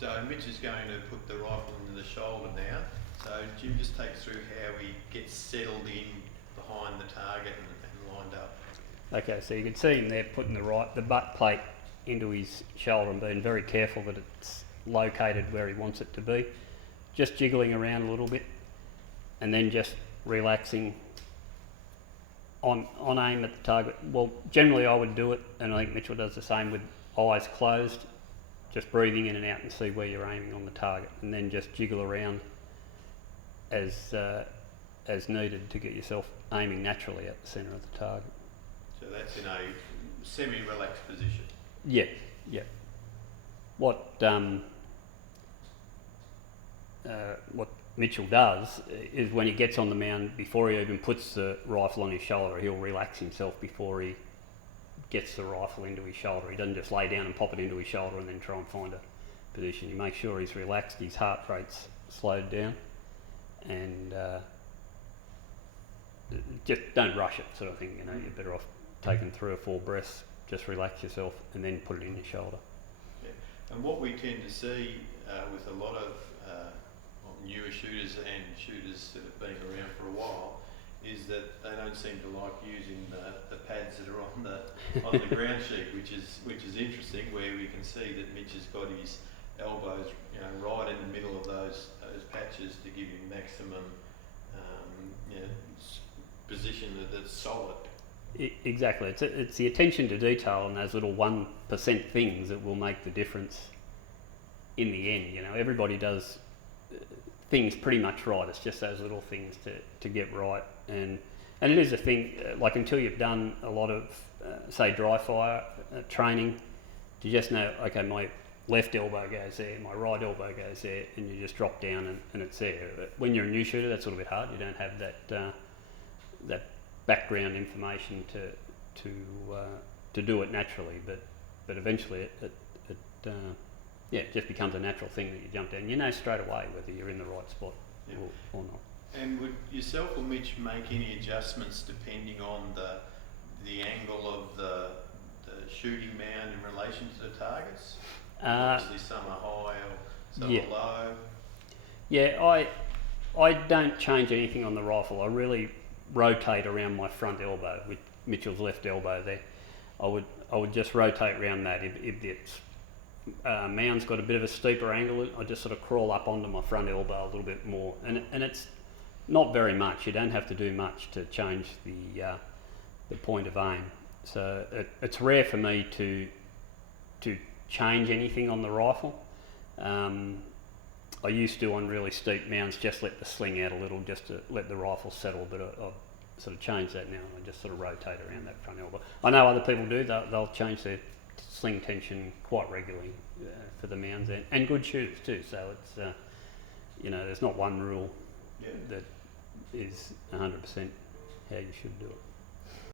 So Mitch is going to put the rifle into the shoulder now. So Jim, just take us through how he gets settled in behind the target and lined up. Okay, so you can see him there putting the butt plate into his shoulder and being very careful that it's located where he wants it to be. Just jiggling around a little bit and then just relaxing on aim at the target. Well, generally I would do it, and I think Mitchell does the same, with eyes closed, just breathing in and out and see where you're aiming on the target, and then just jiggle around as needed to get yourself aiming naturally at the centre of the target. So that's in a semi-relaxed position. Yeah, yeah. What Mitchell does is, when he gets on the mound, before he even puts the rifle on his shoulder, he'll relax himself before he gets the rifle into his shoulder. He doesn't just lay down and pop it into his shoulder and then try and find a position. He makes sure he's relaxed, his heart rate's slowed down, and just don't rush it, sort of thing. You know, you're better off taking 3 or 4 breaths, just relax yourself and then put it in your shoulder. Yeah. And what we tend to see with a lot of newer shooters and shooters that have been around for a while is that they don't seem to like using the pads that are on the ground sheet, which is interesting, where we can see that Mitch has got his elbows, you know, right in the middle of those patches to give him maximum position that's solid. Exactly. It's the attention to detail and those little 1% things that will make the difference in the end. You know, everybody does things pretty much right. It's just those little things to get right, and it is a thing. Like, until you've done a lot of say dry fire training, to just know, okay, my left elbow goes there, my right elbow goes there, and you just drop down and it's there. When you're a new shooter, that's a little bit hard. You don't have that background information to do it naturally, but eventually it just becomes a natural thing that you jump down. You know straight away whether you're in the right spot or not. And would yourself or Mitch make any adjustments depending on the angle of the shooting mound in relation to the targets? Obviously some are high or some are low. Yeah, I don't change anything on the rifle. I really rotate around my front elbow, with Mitchell's left elbow there. I would just rotate around that. If it's mound's got a bit of a steeper angle, I just sort of crawl up onto my front elbow a little bit more, and it's not very much. You don't have to do much to change the point of aim. So it's rare for me to change anything on the rifle. I used to, on really steep mounds, just let the sling out a little, just to let the rifle settle, but I've sort of changed that now. I just sort of rotate around that front elbow. I know other people do. They'll change their sling tension quite regularly for the mounds, and good shooters too. So it's there's not one rule that is 100% how you should do it.